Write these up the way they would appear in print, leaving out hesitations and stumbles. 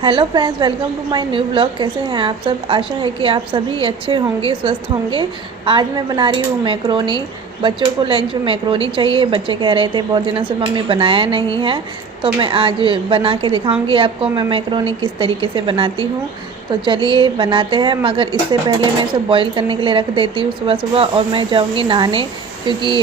Hello friends, welcome to my new blog. कैसे हैं आप सब? आशा है कि आप सभी अच्छे होंगे, स्वस्थ होंगे। आज मैं बना रही हूँ मैक्रोनी। बच्चों को लंच में मैक्रोनी चाहिए। बच्चे कह रहे थे बहुत दिनों से मम्मी बनाया नहीं है, तो मैं आज बना के दिखाऊंगी आपको मैं मैक्रोनी किस तरीके से बनाती हूँ। तो चलिए बनाते हैं, मगर इससे पहले मैं इसे बॉईल करने के लिए रख देती हूँ सुबह सुबह, और मैं जाऊँगी नहाने, क्योंकि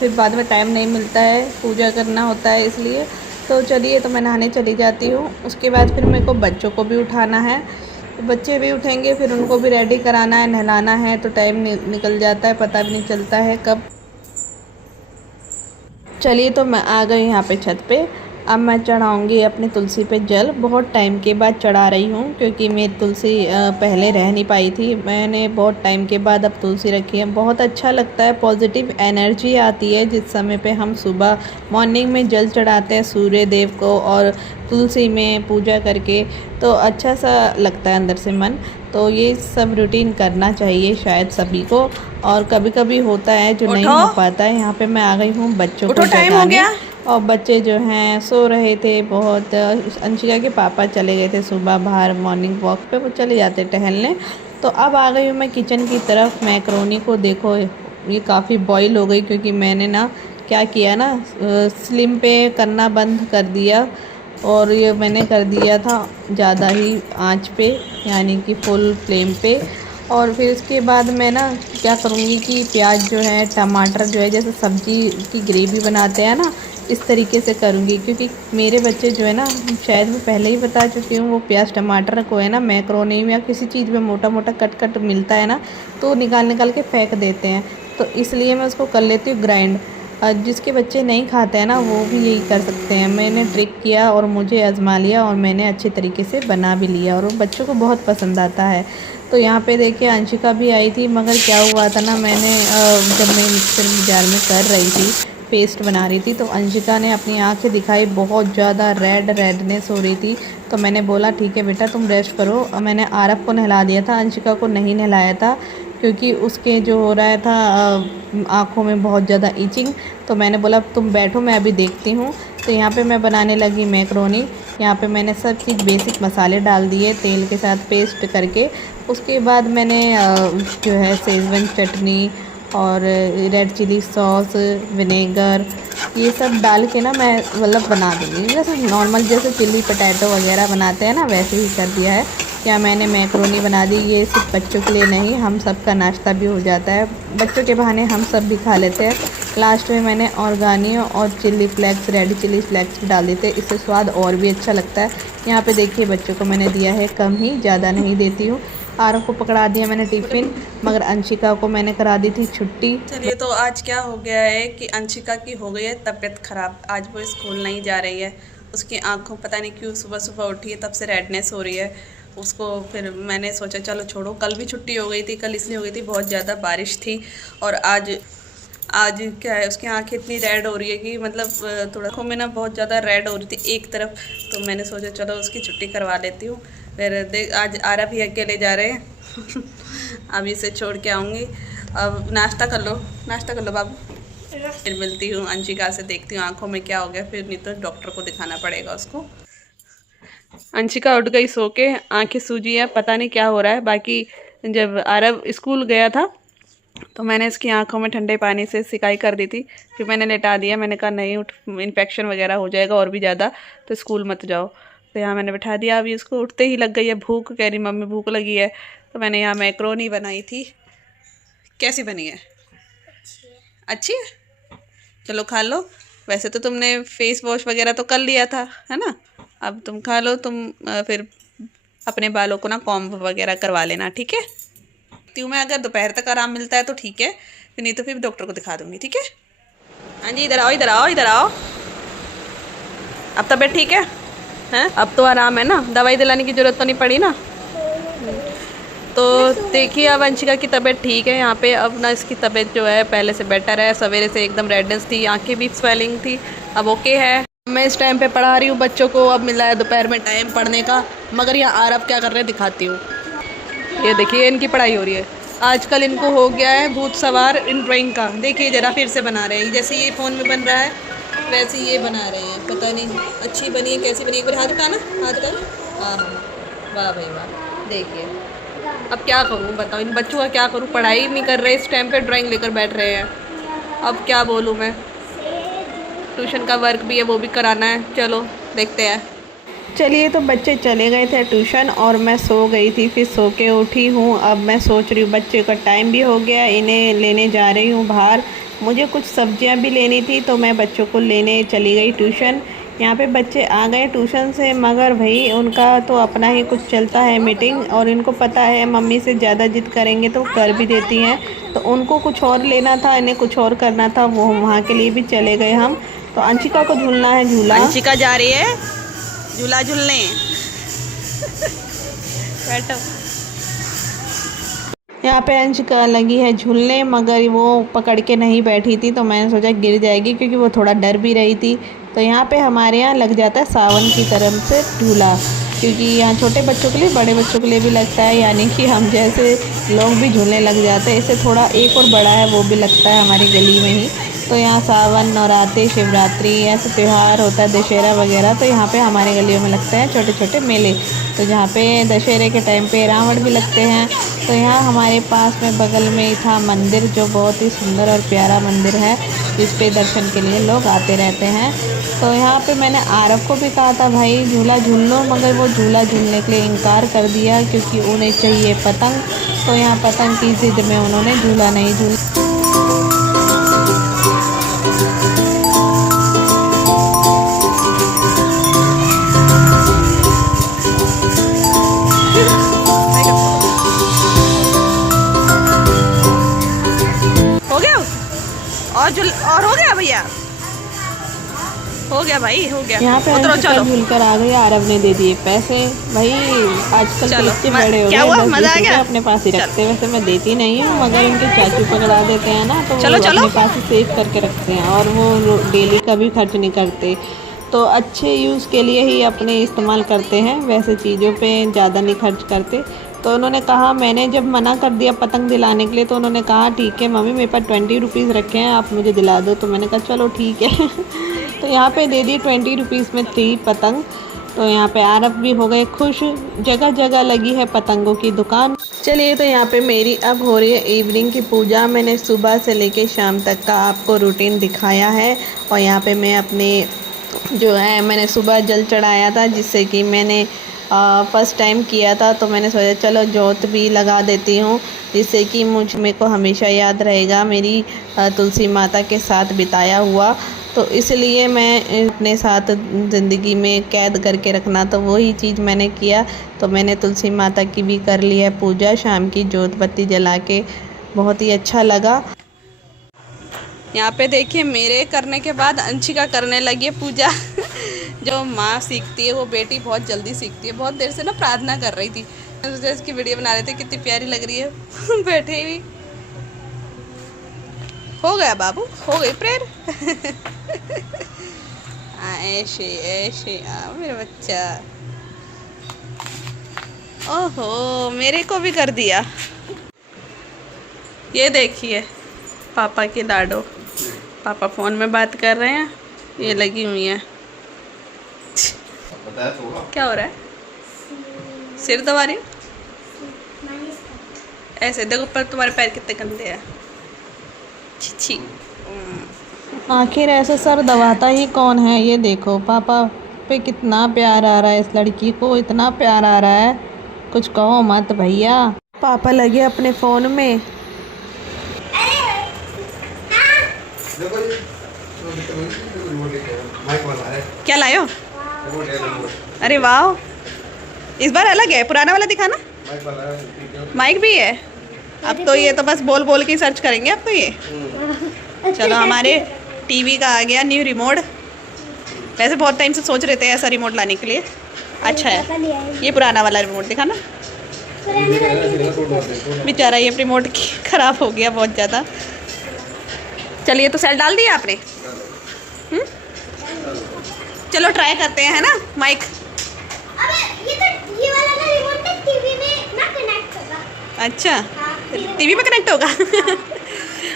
फिर बाद में टाइम नहीं मिलता है, पूजा करना होता है इसलिए। तो चलिए, तो मैं नहाने चली जाती हूँ। उसके बाद फिर मेरे को बच्चों को भी उठाना है, तो बच्चे भी उठेंगे, फिर उनको भी रेडी कराना है, नहलाना है, तो टाइम निकल जाता है, पता भी नहीं चलता है कब। चलिए, तो मैं आ गई यहाँ पे छत पे। अब मैं चढ़ाऊँगी अपनी तुलसी पे जल। बहुत टाइम के बाद चढ़ा रही हूँ, क्योंकि मेरी तुलसी पहले रह नहीं पाई थी। मैंने बहुत टाइम के बाद अब तुलसी रखी है। बहुत अच्छा लगता है, पॉजिटिव एनर्जी आती है जिस समय पे हम सुबह मॉर्निंग में जल चढ़ाते हैं सूर्य देव को, और तुलसी में पूजा करके तो अच्छा सा लगता है अंदर से मन। तो ये सब रूटीन करना चाहिए शायद सभी को, और कभी कभी होता है जो नहीं हो पाता है। यहाँ पे मैं आ गई हूँ बच्चों को जगाने, और बच्चे जो हैं सो रहे थे बहुत। अंशिका के पापा चले गए थे सुबह बाहर मॉर्निंग वॉक पे, वो चले जाते टहलने। तो अब आ गई हूँ मैं किचन की तरफ। मैक्रोनी को देखो, ये काफ़ी बॉईल हो गई, क्योंकि मैंने ना क्या किया ना, स्लिम पे करना बंद कर दिया, और ये मैंने कर दिया था ज़्यादा ही आंच पे, यानी कि फुल फ्लेम पे। और फिर उसके बाद मैं ना क्या करूँगी कि प्याज जो है, टमाटर जो है, जैसे सब्ज़ी की ग्रेवी बनाते हैं ना, इस तरीके से करूँगी। क्योंकि मेरे बच्चे जो है ना, शायद मैं पहले ही बता चुकी हूँ, वो प्याज टमाटर को है ना मैक्रोनी में या किसी चीज़ में मोटा मोटा कट कट मिलता है ना, तो निकाल निकाल के फेंक देते हैं। तो इसलिए मैं उसको कर लेती हूँ ग्राइंड। जिसके बच्चे नहीं खाते हैं ना, वो भी यही कर सकते हैं। मैंने ट्रिक किया और मुझे आजमा लिया, और मैंने अच्छे तरीके से बना भी लिया, और वो बच्चों को बहुत पसंद आता है। तो यहाँ पे देखिए अंशिका भी आई थी, मगर क्या हुआ था ना, मैंने जब मैं मिक्सर जार में कर रही थी, पेस्ट बना रही थी, तो अंशिका ने अपनी आंखें दिखाई, बहुत ज़्यादा रेडनेस हो रही थी। तो मैंने बोला ठीक है बेटा, तुम रेस्ट करो। मैंने आरव को नहला दिया था, अंशिका को नहीं नहलाया था, क्योंकि उसके जो हो रहा था आँखों में बहुत ज़्यादा ईचिंग। तो मैंने बोला तुम बैठो, मैं अभी देखती हूँ। तो यहाँ पे मैं बनाने लगी मैक्रोनी। यहाँ पे मैंने सब चीज़ बेसिक मसाले डाल दिए तेल के साथ पेस्ट करके। उसके बाद मैंने जो है शेज़वान चटनी और रेड चिली सॉस, विनेगर, ये सब डाल के ना मैं मतलब बना दूँगी, जैसे नॉर्मल जैसे चिल्ली पटैटो वगैरह बनाते हैं ना, वैसे ही कर दिया है। क्या मैंने मैक्रोनी बना दी। ये सिर्फ बच्चों के लिए नहीं, हम सब का नाश्ता भी हो जाता है, बच्चों के बहाने हम सब भी खा लेते हैं। लास्ट में मैंने ऑर्गानियो और chilli flakes, red chilli flakes भी डाल देते हैं, इससे स्वाद और भी अच्छा लगता है। यहाँ पे देखिए बच्चों को मैंने दिया है कम ही, ज़्यादा नहीं देती हूँ। आरव को पकड़ा दिया मैंने टिफ़िन, मगर अंशिका को मैंने करा दी थी छुट्टी। चलिए, तो आज क्या हो गया है कि अंशिका की हो गई है तबीयत ख़राब। आज वो स्कूल नहीं जा रही है। उसकी आंखों पता नहीं क्यों सुबह सुबह उठी है तब से रेडनेस हो रही है उसको। फिर मैंने सोचा चलो छोड़ो, कल भी छुट्टी हो गई थी। कल इसलिए हो गई थी, बहुत ज़्यादा बारिश थी, और आज क्या है, उसकी आंखें इतनी रेड हो रही है कि मतलब थोड़ा आँखों में ना बहुत ज़्यादा रेड हो रही थी एक तरफ। तो मैंने सोचा चलो उसकी छुट्टी करवा लेती हूँ। फिर देख, आज आरा भी अकेले जा रहे हैं अब इसे छोड़ के आऊँगी। अब नाश्ता कर लो, नाश्ता कर लो बाबू। फिर मिलती हूँ अंशिका से, देखती हूँ आँखों में क्या हो गया, फिर नहीं तो डॉक्टर को दिखाना पड़ेगा उसको। अंशिका उठ गई सो के, आँखें सूजी है, पता नहीं क्या हो रहा है। बाकी जब आरव स्कूल गया था तो मैंने इसकी आंखों में ठंडे पानी से सिकाई कर दी थी, फिर मैंने लेटा दिया। मैंने कहा नहीं उठ, इन्फेक्शन वगैरह हो जाएगा और भी ज़्यादा, तो स्कूल मत जाओ। तो यहाँ मैंने बैठा दिया। अभी उसको उठते ही लग गई है भूख, कह रही मम्मी भूख लगी है। तो मैंने यहाँ मैक्रोनी बनाई थी। कैसी बनी है? अच्छी है, चलो खा लो। वैसे तो तुमने फेस वॉश वगैरह तो कर लिया था, है ना? अब तुम खा लो। तुम फिर अपने बालों को ना कॉम्ब वगैरह करवा लेना, ठीक है? देखती हूँ मैं, अगर दोपहर तक आराम मिलता है तो ठीक है, फिर नहीं तो फिर डॉक्टर को दिखा दूँगी, ठीक है? हाँ जी, इधर आओ, इधर आओ, इधर आओ। अब तबीयत ठीक है? हैं? अब तो आराम है ना, दवाई दिलाने की ज़रूरत तो नहीं पड़ी ना? तो देखिए अब अंशिका की तबीयत ठीक है यहाँ पे। अब ना इसकी तबीयत जो है पहले से बेटर है। सवेरे से एकदम रेडनेस थी, आंखें भी स्वेलिंग थी, अब ओके है। मैं इस टाइम पे पढ़ा रही हूँ बच्चों को। अब मिला है दोपहर में टाइम पढ़ने का, मगर यहाँ आरव क्या कर रहे हैं दिखाती हूँ। ये देखिए इनकी पढ़ाई हो रही है। आजकल इनको हो गया है भूत सवार इन ड्राइंग का। देखिए ज़रा फिर से बना रहे हैं, जैसे ये फ़ोन में बन रहा है वैसे ये बना रहे हैं। पता नहीं अच्छी बनी है कैसी बनी है, एक बार हाथ उठाना, हाथ उठाना। हाँ हाँ, वाह भाई वाह। देखिए अब क्या करूँ बताओ, इन बच्चों का क्या करूँ, पढ़ाई नहीं कर रहे, इस टाइम पे ड्राइंग लेकर बैठ रहे हैं। अब क्या बोलूँ मैं, ट्यूशन का वर्क भी है वो भी कराना है। चलो देखते हैं। चलिए तो बच्चे चले गए थे ट्यूशन और मैं सो गई थी, फिर सो के उठी हूँ। अब मैं सोच रही हूँ बच्चे का टाइम भी हो गया, इन्हें लेने जा रही हूँ बाहर। मुझे कुछ सब्जियाँ भी लेनी थी तो मैं बच्चों को लेने चली गई ट्यूशन। यहाँ पे बच्चे आ गए ट्यूशन से, मगर भाई उनका तो अपना ही कुछ चलता है मीटिंग, और इनको पता है मम्मी से ज़्यादा जिद करेंगे तो कर भी देती हैं। तो उनको कुछ और लेना था, इन्हें कुछ और करना था, वो वहाँ के लिए भी चले गए हम। तो अंशिका को झूलना है झूला, अंशिका जा रही है झूला झूलने। बैठो। यहाँ पे अंशिका लगी है झूलने, मगर वो पकड़ के नहीं बैठी थी तो मैंने सोचा गिर जाएगी, क्योंकि वो थोड़ा डर भी रही थी। तो यहाँ पे हमारे यहाँ लग जाता है सावन की तरफ से झूला, क्योंकि यहाँ छोटे बच्चों के लिए बड़े बच्चों के लिए भी लगता है, यानी कि हम जैसे लोग भी झूलने लग जाते हैं। इससे थोड़ा एक और बड़ा है वो भी लगता है हमारी गली में ही। तो यहाँ सावन, नवरात्रि, शिवरात्रि, ऐसे त्यौहार होता है, दशहरा वगैरह, तो यहाँ पे हमारे गलियों में लगते हैं छोटे छोटे मेले। तो जहाँ पे दशहरे के टाइम पे रावण भी लगते हैं। तो यहाँ हमारे पास में बगल में ही था मंदिर, जो बहुत ही सुंदर और प्यारा मंदिर है, जिस पे दर्शन के लिए लोग आते रहते हैं। तो यहाँ पे मैंने आरव को भी कहा था भाई झूला झूल लो, मगर वो झूला झूलने के लिए इनकार कर दिया, क्योंकि उन्हें चाहिए पतंग। तो यहाँ पतंग की जिद में उन्होंने झूला नहीं झूला। और हो गया भैया, हो गया भाई, हो गया। यहाँ पे उतरो, चलो झूल कर आ गई, आरव ने दे दिए पैसे। भाई आजकल के बच्चे बड़े हो गए, मजा आ गया, अपने पास ही रखते। वैसे मैं देती नहीं हूँ, मगर उनके चाचू पकड़ा देते हैं ना, तो चलो वो अपने पास ही सेव करके रखते हैं, और वो डेली का भी खर्च नहीं करते। तो अच्छे यूज़ के लिए ही अपने इस्तेमाल करते हैं, वैसे चीज़ों पे ज़्यादा नहीं खर्च करते। तो उन्होंने कहा, मैंने जब मना कर दिया पतंग दिलाने के लिए, तो उन्होंने कहा ठीक है मम्मी मेरे पास 20 रुपीज़ रखे हैं, आप मुझे दिला दो। तो मैंने कहा चलो ठीक है। तो यहाँ पे दे दी 20 रुपीज़ में 3 पतंग। तो यहाँ पे आरव भी हो गए खुश, जगह जगह लगी है पतंगों की दुकान। चलिए तो यहाँ पे मेरी अब हो रही है इवनिंग की पूजा। मैंने सुबह से लेके शाम तक का आपको रूटीन दिखाया है। और यहाँ पे मैं अपने जो है, मैंने सुबह जल चढ़ाया था, जिससे कि मैंने फ़र्स्ट टाइम किया था, तो मैंने सोचा चलो जोत भी लगा देती हूँ, जिससे कि मेरे को हमेशा याद रहेगा मेरी तुलसी माता के साथ बिताया हुआ। तो इसलिए मैं अपने साथ ज़िंदगी में कैद करके रखना, तो वही चीज़ मैंने किया। तो मैंने तुलसी माता की भी कर ली है पूजा, शाम की जोत बत्ती जला के, बहुत ही अच्छा लगा। यहाँ पे देखिए मेरे करने के बाद अंशिका करने लगी है पूजा। जो माँ सीखती है वो बेटी बहुत जल्दी सीखती है। बहुत देर से ना प्रार्थना कर रही थी, इसकी वीडियो बना रहे थे, कितनी प्यारी लग रही है। बैठे हुई। हो गया बाबू, हो गई प्रेयर। ऐसे ऐसे मेरा बच्चा, ओहो मेरे को भी कर दिया। ये देखिए पापा की लाडो, पापा फ़ोन में बात कर रहे हैं, ये लगी हुई है। क्या हो रहा है? सिर दबा रही हूँ ऐसे, देखो पर तुम्हारे पैर कितने गंदे हैं। छी। आखिर ऐसे सर दबाता ही कौन है? ये देखो पापा पे कितना प्यार आ रहा है, इस लड़की को इतना प्यार आ रहा है, कुछ कहो मत भैया। पापा लगे अपने फ़ोन में। क्या लायो? अरे वाह, इस बार अलग है, पुराना वाला दिखाना। माइक भी है। अब तो ये तो बस बोल बोल के सर्च करेंगे अब तो ये। चलो हमारे टीवी का आ गया न्यू रिमोट। वैसे बहुत टाइम से सोच रहे थे ऐसा रिमोट लाने के लिए। अच्छा है, ये पुराना वाला रिमोट दिखाना। बेचारा ये रिमोट ख़राब हो गया बहुत ज़्यादा। चलिए तो सेल डाल दिया आपने। चलो ट्राई करते हैं, है ना माइक। अबे ये वाला ना रिमोट ना टीवी में ना कनेक्ट होगा। अच्छा हाँ, टीवी में कनेक्ट होगा।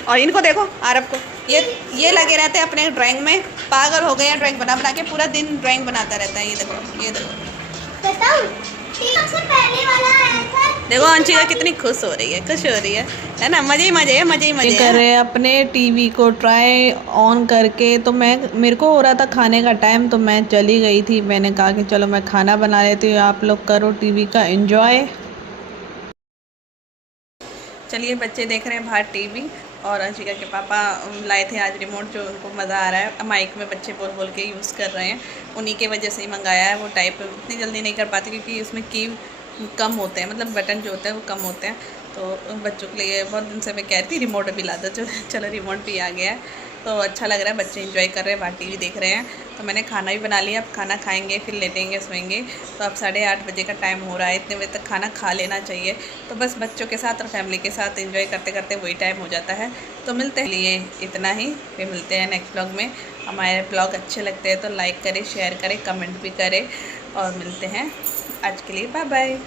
और इनको देखो, आरब को ये लगे रहते हैं अपने ड्राइंग में, पागल हो गए हैं ड्राइंग बना बना के, पूरा दिन ड्राइंग बनाता रहता है। ये देखो बताऊं? सबसे पहले वाला आया था। देखो अंशिका कितनी खुश हो रही है ना। मजे ही मजे है, मजे ही मजे कर रहे हैं अपने टीवी को ट्राई ऑन करके। तो मेरे को हो रहा था खाने का टाइम, तो मैं चली गई थी। मैंने कहा कि चलो मैं खाना बना लेती हूँ, आप लोग करो टीवी का एंजॉय। चलिए बच्चे देख रहे हैं बाहर टीवी, और अंशिका के पापा लाए थे आज रिमोट, जो उनको मज़ा आ रहा है। माइक में बच्चे बोल बोल के यूज़ कर रहे हैं, उन्हीं के वजह से ही मंगाया है। वो टाइप उतनी जल्दी नहीं कर पाते क्योंकि उसमें की कम होते हैं, मतलब बटन जो होते हैं वो कम होते हैं। तो बच्चों के लिए बहुत दिन से मैं कह रही थी रिमोट भी ला दो, चलो रिमोट भी आ गया है। तो अच्छा लग रहा है, बच्चे एंजॉय कर रहे हैं, बाहर टीवी देख रहे हैं। तो मैंने खाना भी बना लिया, अब खाना खाएंगे, फिर लेटेंगे, सोएंगे। तो अब 8:30 बजे का टाइम हो रहा है, इतने बजे तक खाना खा लेना चाहिए। तो बस बच्चों के साथ और फैमिली के साथ एंजॉय करते करते वही टाइम हो जाता है। तो मिलते हैं, लिए इतना ही, फिर मिलते हैं नेक्स्ट ब्लॉग में। हमारे ब्लॉग अच्छे लगते हैं तो लाइक करें, शेयर करें, कमेंट भी करें, और मिलते हैं। आज के लिए बाय बाय।